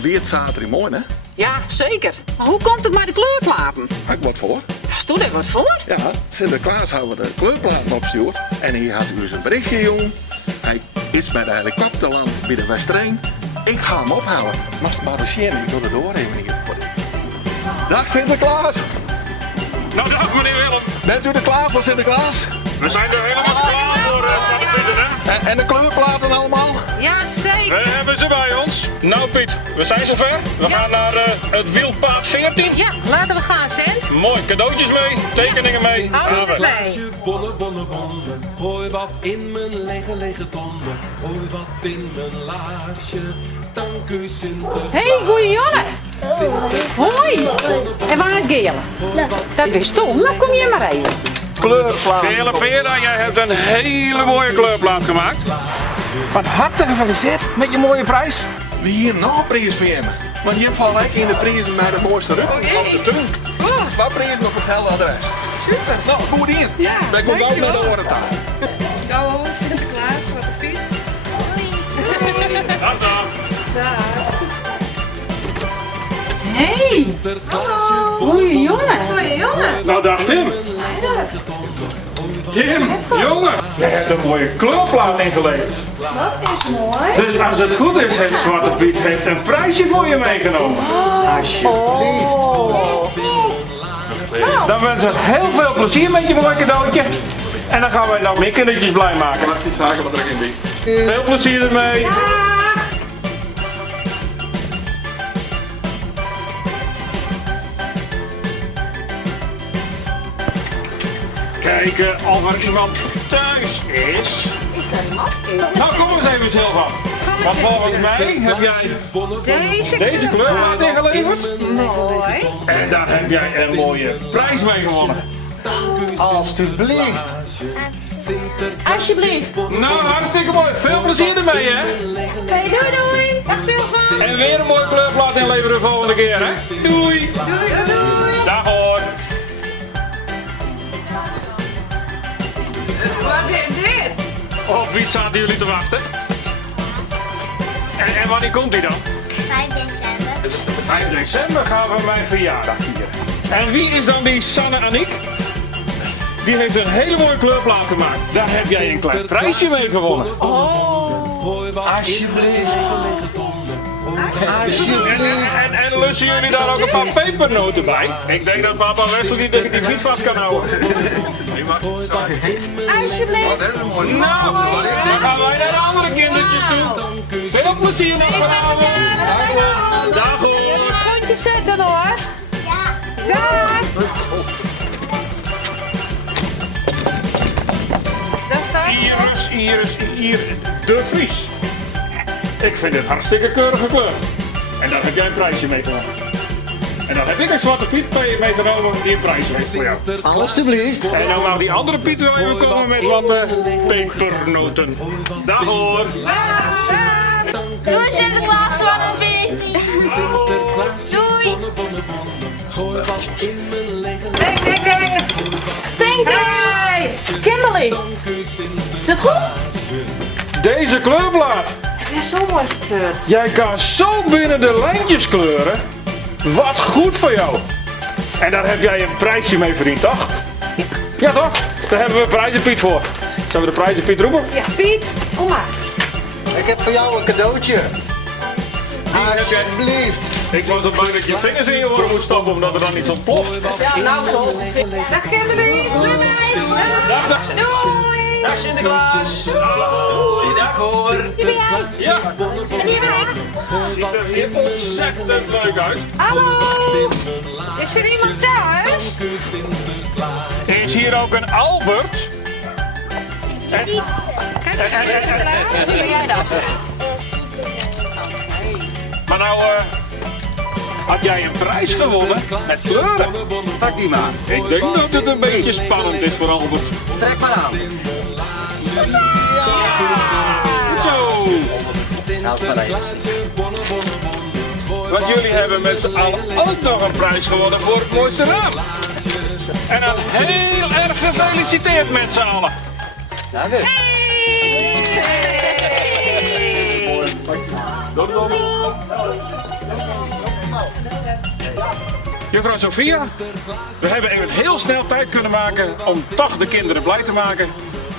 Dat weer het zaterdag mooi, hè? Ja, zeker. Maar hoe komt het met de kleurplaten? Had ik wat voor? Ja, stoel er wat voor? Ja, Sinterklaas hadden we de kleurplaten opgestuurd. En hier had u dus een berichtje, jong. Hij is bij de helikopterland bij de Westrijn. Ik ga hem ophalen. Maar Barrochien, ik doe er door even hier voor dit. Dag Sinterklaas! Nou, dag meneer Willem. Bent u er klaar voor Sinterklaas? We zijn er helemaal klaar voor Zwarte Pieten, hè? En de kleurplaten allemaal? Ja, zeker. We hebben ze bij ons. Nou Piet, we zijn zover. We gaan naar het wielpaard 14. Ja, laten we gaan, Sint. Mooi, cadeautjes mee, tekeningen mee. Houden we Gaan we. erbij. Bonne, bonne, bonne. Gooi wat in mijn lege tonnen. Gooi wat in mijn laarsje. Dank u Sinterklaas. Hey, goeie jongen. Hoi. En waar is Gele? Dat is Tom. Nou, kom je maar even. Kleurplaten. Gele Pera, jij hebt een hele mooie kleurplaat gemaakt. Van harte gefeliciteerd met je mooie prijs. We hier nog een prijs voor hem. Want je valt gelijk in de prijzen bij de mooiste rug. Wat prijzen op hetzelfde adres. Super. Nou, goed in. Ja, wij komen ook naar de dankjewel. orentaal. Go, Sinterklaas, wat een Piet. Dag, dag. Hey. Goeie jongen. Goeie jongen. Nou, dag Tim. Tim, jongen. Je hebt een mooie kleurplaat ingeleverd. Dat is mooi. Dus als het goed is, heeft Zwarte Piet een prijsje voor je meegenomen. Dan wens ik heel veel plezier met je mooie cadeautje. En dan gaan wij nog meer kindertjes blij maken. Laat die zaken wat er in die. Veel plezier ermee. Kijken of er iemand thuis is. Is daar iemand? Nou, kom eens even Silva. Want volgens mij heb jij deze kleurplaat ingeleverd. Mooi. En daar heb jij een mooie prijs mee gewonnen. Alsjeblieft. Alsjeblieft. Nou, hartstikke mooi. Veel plezier ermee, hè? Hey, doei doei. Dag Silva. En weer een mooie kleurplaat inleveren de volgende keer, hè? Doei. Doei doei. Dag hoor. Wat is dit? Op wie zaten jullie te wachten? En wanneer komt die dan? 5 december. 5 december gaan we mijn verjaardag vieren. En wie is dan die Sanne Aniek? Die heeft een hele mooie kleurplaat gemaakt. Daar heb jij een klein prijsje mee gewonnen. Alsjeblieft. En lussen jullie daar ook een paar pepernoten bij? Ik denk dat papa Wessel die definitief niet vast kan houden. Alsjeblieft. Nou, dan gaan wij naar de andere kindertjes toe. Veel plezier nog vanavond. Dag hoor. Schoentjes zetten hoor. Ja. Dag. Daar staat Iris de Vries. Ik vind het hartstikke keurige kleur. En daar heb jij een prijsje mee genomen. En dan heb ik een Zwarte Piet meegenomen die een prijs heeft voor jou. Alsjeblieft. En dan wou die andere Piet wel even komen met wat pepernoten. Dag hoor. Doei Sinterklaas, Zwarte Piet. Doei. Thank you. Kimberly. Is dat goed? Deze kleurplaat. Het is zo mooi gekleurd. Jij kan zo binnen de lijntjes kleuren. Wat goed voor jou. En daar heb jij een prijsje mee verdiend, toch? Ja, toch? Daar hebben we prijzenpiet voor. Zullen we de prijzenpiet roepen? Ja, Piet, kom maar. Ik heb voor jou een cadeautje. Alsjeblieft. Ik was al bang dat je vingers in je oren moet stoppen omdat er dan iets ontploft. Ja, nou zo. Dag Kimberly. Doei meid. Dag, dag. Doei. Dag Sinterklaas. Dag hoor. Die ben jij. Ja, En die ben ik. ziet er hier ontzettend leuk uit. Hallo. Is er iemand thuis? Is hier ook een Albert? Kijk eens, wie ben jij dan? Maar nou, had jij een prijs gewonnen met kleuren? Pak die maar. Ik denk dat het een beetje spannend is voor Albert. Trek maar aan. Zo, want jullie hebben met z'n allen ook nog een prijs gewonnen voor het mooiste raam. En dat heel erg gefeliciteerd met z'n allen. Juffrouw Sophia, we hebben even heel snel tijd kunnen maken om toch de kinderen blij te maken.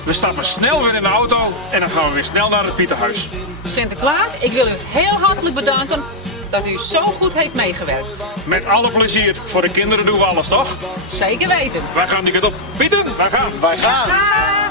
We stappen snel weer in de auto en dan gaan we weer snel naar het Pieterhuis. Sinterklaas, ik wil u heel hartelijk bedanken dat u zo goed heeft meegewerkt. Met alle plezier. Voor de kinderen doen we alles, toch? Zeker weten. Wij gaan die kant op. Pieter, wij gaan. Wij gaan.